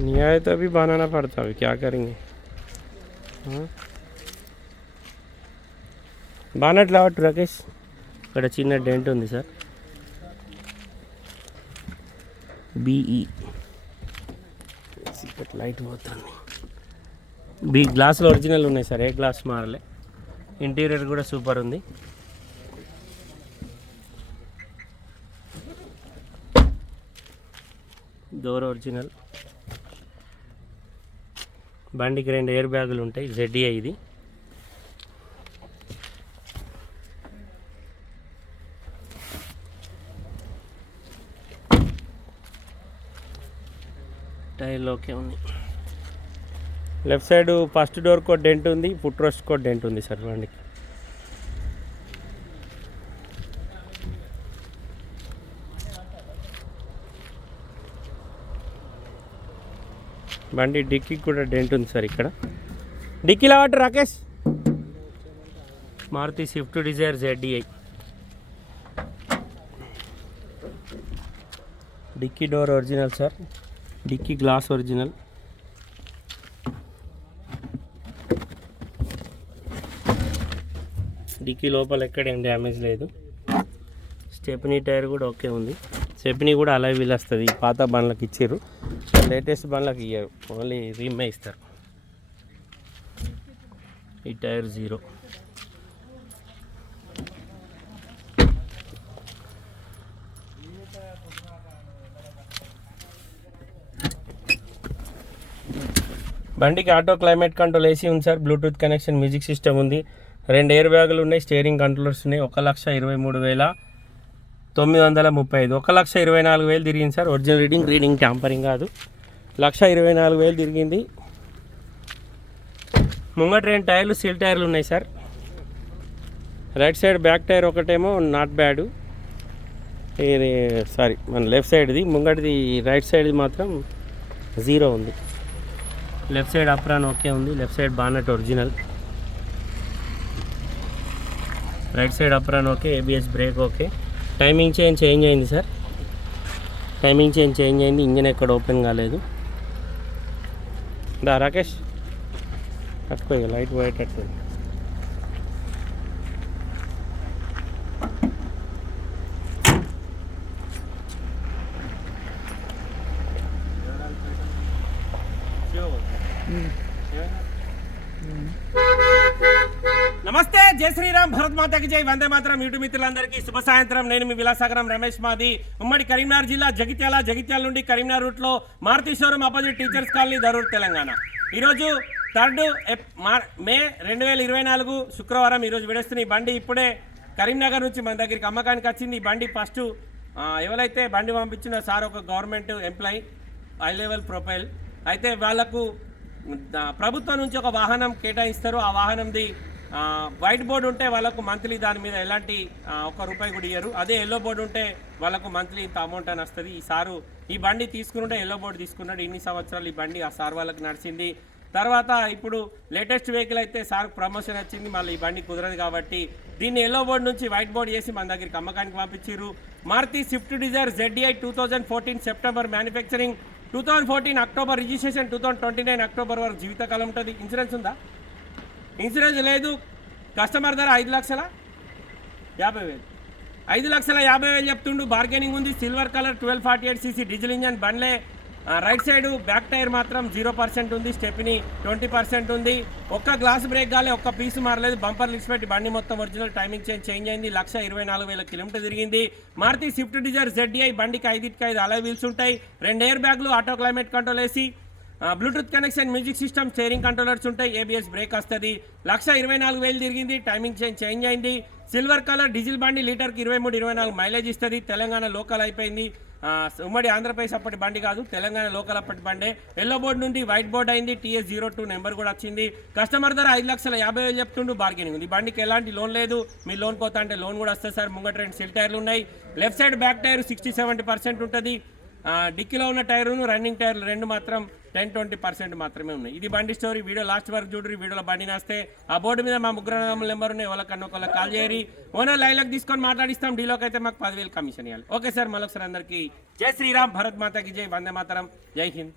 न्याय तो अभी बनाना पड़ता है क्या करेंगे हाँ? బానట్ రావట్టు రాకేష్ ఇక్కడ చిన్న డెంట్ ఉంది సార్ బిఈ లైట్ పోతుంది బి గ్లాసులు ఒరిజినల్ ఉన్నాయి సార్ ఏ గ్లాస్ మారలే ఇంటీరియర్ కూడా సూపర్ ఉంది డోర్ ఒరిజినల్ బండికి రెండు ఎయిర్ బ్యాగులు ఉంటాయి జెడ్డీఐ ఇది. టైర్లు ఓకే ఉంది లెఫ్ట్ సైడ్ ఫస్ట్ డోర్ కో డెంట్ ఉంది ఫుట్ రోస్ట్ కో డెంట్ ఉంది సార్ బండికి. బండి డిక్కీ కూడా డెంట్ ఉంది సార్ ఇక్కడ. డిక్కీలో water Rakesh. Maruti Swift Dzire ZDI dicky door original sir. Dicky glass original. Dicky లోపల ఎక్కడేం డ్యామేజ్ లేదు. స్టెప్నీ టైర్ కూడా ఓకే ఉంది. స్టెప్నీ కూడా అలా వీల్ వస్తుంది పాత బండ్లకు ఇచ్చారు లేటెస్ట్ బండ్లకు ఇయ్యారు. ఓన్లీ రీమే ఇస్తారు. ఈ టైర్ జీరో బండికి ఆటో క్లైమేట్ కంట్రోల్ ఏసీ ఉంది sir. Bluetooth connection music system ఉంది. రెండు ఎయిర్ బ్యాగులు ఉన్నాయి. స్టీరింగ్ కంట్రోలర్స్ ఉన్నాయి. ఒక లక్ష ఇరవై మూడు వేల తొమ్మిది వందల ముప్పై ఐదు. ఒక లక్ష ఇరవై నాలుగు వేలు తిరిగింది sir. Original reading reading tampering కాదు. లక్ష ఇరవై నాలుగు వేలు తిరిగింది. ముంగట రెండు టైర్లు సీల్ టైర్లు ఉన్నాయి sir. Right side back tyre ఒకటేమో నాట్ బ్యాడ్. ఇది సారీ మన లెఫ్ట్ సైడ్ది ముంగటిది రైట్ సైడ్ది మాత్రం జీరో ఉంది. లెఫ్ట్ సైడ్ అప్రాన్ ఓకే ఉంది left side bonnet original. Right side apron okay ABS brake okay. Timing chain change అయింది సార్. టైమింగ్ చైన్ చేంజ్ అయింది. ఇంజన్ ఎక్కడ ఓపెన్ కాలేదు. దా రాకేష్. కట్టుకో లైట్ పోయేటట్టు. నమస్తే జయ శ్రీరామ్ భరత్ మాతకి జై. వందే మాత్రం యూట్యూబ్ మిత్రులందరికీ శుభ సాయంత్రం. నేను మీ విలాసాగరం రమేష్ మాది. ఉమ్మడి కరీంనగర్ జిల్లా జగిత్యాల జగిత్యాల నుండి కరీంనగర్ రూట్లో Maruti showroom opposite teachers colony Dharur Telangana. ఈరోజు థర్డ్ మే రెండు వేల ఇరవై నాలుగు శుక్రవారం ఈరోజు విడేస్తున్న ఈ బండి ఇప్పుడే కరీంనగర్ నుంచి మన దగ్గరికి అమ్మకానికి వచ్చింది. ఈ బండి ఫస్ట్ ఎవరైతే బండి పంపించిన సార్ ఒక government employee high level profile. అయితే వాళ్ళకు ప్రభుత్వం నుంచి ఒక వాహనం కేటాయిస్తారు. ఆ వాహనంది వైట్ బోర్డు ఉంటే వాళ్ళకు మంత్లీ దాని మీద ఎలాంటి ఒక్క రూపాయి కూడా ఇయ్యరు. అదే ఎల్లో బోర్డు ఉంటే వాళ్ళకు మంత్లీ ఇంత అమౌంట్ అని వస్తుంది. ఈ సారు ఈ బండి తీసుకుంటే ఎల్లో బోర్డు తీసుకున్నాడు. ఇన్ని సంవత్సరాలు ఈ బండి ఆ సార్ వాళ్ళకి నడిచింది. తర్వాత ఇప్పుడు లేటెస్ట్ వెహికల్ అయితే సార్ ప్రమోషన్ వచ్చింది. మళ్ళీ ఈ బండి కుదరదు కాబట్టి దీన్ని ఎల్లో బోర్డు నుంచి వైట్ బోర్డు చేసి మన దగ్గరికి అమ్మకానికి పంపించారు Maruti Swift Dzire ZDI two thousand fourteen September manufacturing two thousand fourteen October registration two thousand twenty nine October వరకు జీవితకాలం ఉంటుంది. ఇన్సూరెన్స్ ఉందా? ఇన్సూరెన్స్ లేదు. కస్టమర్ ధర ఐదు లక్షల? యాభై వేలు. ఐదు లక్షల యాభై వేలు చెప్తుండు. బార్గెనింగ్ ఉంది. Silver colour twelve forty eight CC diesel engine బండ్లే. Right side back tyre మాత్రం జీరో పర్సెంట్ ఉంది. స్టెప్ని ట్వంటీ పర్సెంట్ ఉంది. ఒక్క గ్లాస్ బ్రేక్ గాలి ఒక్క పీసు మారలేదు. బంపర్ లిక్స్ పెట్టి బండి మొత్తం ఒరిజినల్ టైమింగ్ చేంజ్ చేంజ్ అయింది. లక్ష ఇరవై నాలుగు వేల కిలోమీటర్ తిరిగింది. మారుతి స్విఫ్ట్ డిజైర్ జెడ్డీఐ బండికి ఐదుకి ఐదు అలా వీల్స్ ఉంటాయి. రెండు ఎయిర్ బ్యాగ్లు ఆటో క్లైమేట్ కంట్రోల్ వేసి bluetooth connection music system steering controllers ఉంటాయి ఏబిఎస్ బ్రేక్ వస్తుంది. లక్ష ఇరవై నాలుగు వేలు తిరిగింది టైమింగ్ చేంజ్ చేంజ్ అయింది. సిల్వర్ కలర్ డీజిల్ బండి లీటర్కి ఇరవై మూడు ఇరవై నాలుగు మైలేజ్ ఇస్తుంది. తెలంగాణ లోకల్ అయిపోయింది. ఉమ్మడి ఆంధ్రప్రదేశ్ అప్పటి బండి కాదు తెలంగాణ లోకల్ అప్పటి బండే. ఎల్లో బోర్డు నుండి వైట్ బోర్డ్ అయింది టీఎస్ జీరో టూ నెంబర్ కూడా వచ్చింది. కస్టమర్ ధర ఐదు లక్షల యాభై వేలు చెప్తుండు బార్గెనింగ్ ఉంది. బండికి ఎలాంటి లోన్ లేదు. మీ లోన్ పోతా అంటే లోన్ కూడా వస్తుంది సార్. ముంగట రెండు సిల్ టైర్లు ఉన్నాయి. Left side back tyre sixty seventy percent ఉంటుంది డిక్కీలో ఉన్న టైరును రన్నింగ్ టైర్లు రెండు మాత్రం టెన్ ట్వంటీ పర్సెంట్ మాత్రమే ఉన్నాయి. ఇది బండి స్టోరీ. వీడియో లాస్ట్ వరకు చూడరు. వీడియోలో బండి నాస్తే. ఆ బోర్డు మీద మా ముగ్గురు అన్నదమ్ముల నెంబర్ ఉన్నాయి. వాళ్ళకన్నా ఒకళ్ళకి కాల్ చేయరి. ఓనర్ లైన్లోకి తీసుకొని మాట్లాడిస్తాం. డీలోకి అయితే మాకు పదివేలు కమిషన్ ఇవ్వాలి ఓకే సార్ మరొకసారి అందరికీ జై శ్రీరామ్. భరత్ మాతకి జై. వందే మాతరం. జై హింద్.